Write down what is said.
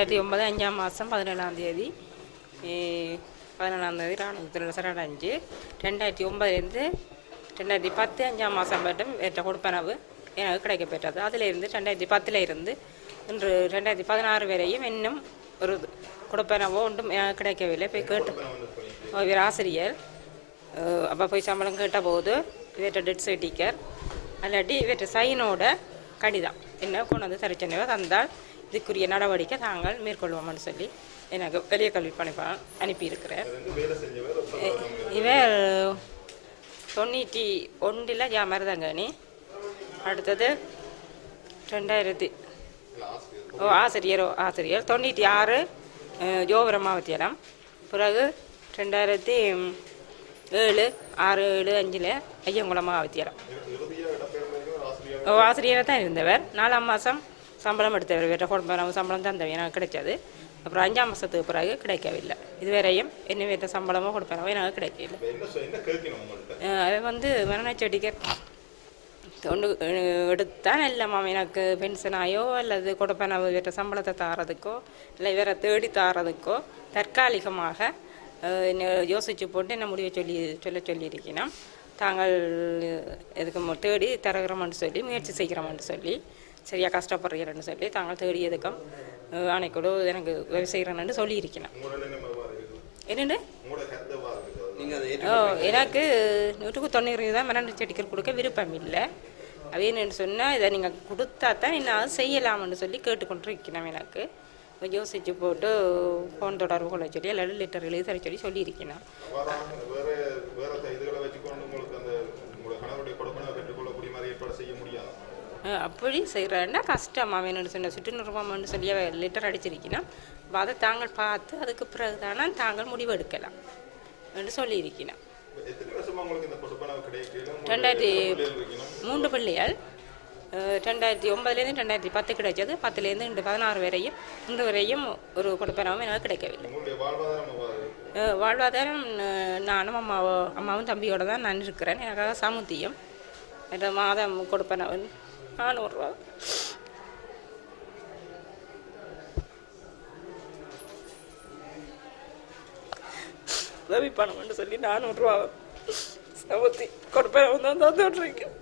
2009 5ஆம் மாதம் 17ஆம் தேதி 17ஆம் தேதி ராணுவத்தில் சரணடைஞ்சு 2009லேருந்து 2010 5ஆம் மாதம் மட்டும் ஏற்ற கொடுப்பனவு எனக்கு கிடைக்கப்பெற்றது. அதிலிருந்து 2010 இருந்து இன்று 2016 வரையும் இன்னும் ஒரு கொடுப்பனவோ ஒன்றும் எனக்கு கிடைக்கவில்லை. போய் கேட்டு இவர் ஆசிரியர் அப்போ போய் சம்பளம் கேட்டபோது இவற்ற டெத் சர்டிஃபிகேட் அல்லாட்டி இவற்ற சைனோட கடிதம் என்ன கொண்டு வந்து தரச்சனவோ தந்தால் இதுக்குரிய நடவடிக்கை தாங்கள் மேற்கொள்வோம்னு சொல்லி எனக்கு பெரிய கல்வி பணிப்பாளர் அனுப்பியிருக்கிறார். இவர் 91 ஜாமருதங்கனி, அடுத்தது 2000 ஆசிரியர் 96 ஜோபுரம் மாவத்தியலம், பிறகு 2007 6 7 5 ஐயங்குளம் மாவத்தியலம் ஆசிரியராக தான் இருந்தவர். 4ஆம் மாதம் சம்பளம் எடுத்தவர், வேற கொடுப்பனவு சம்பளம் தந்தவர் எனக்கு கிடைச்சது. அப்புறம் 5ஆம் மாதத்துக்கு பிறகு கிடைக்கவில்லை. இதுவரையும் என்ன வேற்ற சம்பளமோ கொடுப்பனவோ எனக்கு கிடைக்கவில்லை. அது வந்து மரணச்செடிக்கு ஒன்று எடுத்தால் இல்லைம்மா எனக்கு பென்ஷனாயோ அல்லது கொடுப்பனவு வேற்ற சம்பளத்தை தாரதுக்கோ இல்லை வேற தேடி தாரதுக்கோ தற்காலிகமாக யோசித்து போட்டு என்ன முடிவை சொல்லியிருக்கணும். தாங்கள் எதுக்கு தேடி தருகிறோம்னு சொல்லி முயற்சி செய்கிறோம்னு சொல்லி சரியாக கஷ்டப்படுறீங்கன்னு சொல்லி தாங்கள் தேடி எதுக்கும் அன்னைக்கூட எனக்கு உதவி செய்கிறேன்னு சொல்லியிருக்கணும். என்னென்னு எனக்கு 190 தான் மரண செடிகள் கொடுக்க விருப்பம் இல்லை. அது என்னென்னு சொன்னால் இதை நீங்கள் கொடுத்தா தான் என்ன செய்யலாம்னு சொல்லி கேட்டுக்கொண்டு இருக்கணும். எனக்கு யோசித்து போட்டு ஃபோன் தொடர்பு கொள்ள சொல்லி எல்லாரும் லெட்டர் எழுதி தர சொல்லி சொல்லியிருக்கணும். அப்படி செய்கிறேன்னா கஷ்டமாக வேணும்னு சொன்ன சுற்றுநிறுவனம்னு சொல்லி லெட்டர் அடிச்சிருக்கணும். அதை தாங்கள் பார்த்து அதுக்கு பிறகு தானே தாங்கள் முடிவு எடுக்கலாம் என்று சொல்லியிருக்கணும். 3 பிள்ளைகள் 2009லேருந்து 2010 கிடைச்சது. 10லேருந்து 2016 வரையும் இன்று வரையும் ஒரு கொடுப்பனவும் எனக்கு கிடைக்கவில்லை. வாழ்வாதாரம் நானும் அம்மாவும் தம்பியோடு தான் நான் இருக்கிறேன். எனக்காக சமுத்தியம் என்ற மாதம் கொடுப்பனவன் 400 ரூபா. உதவி பணம்னு சொல்லி 400 ரூபா சமுத்தி கொடுப்பனவன் தான் தந்துட்ருக்கேன்.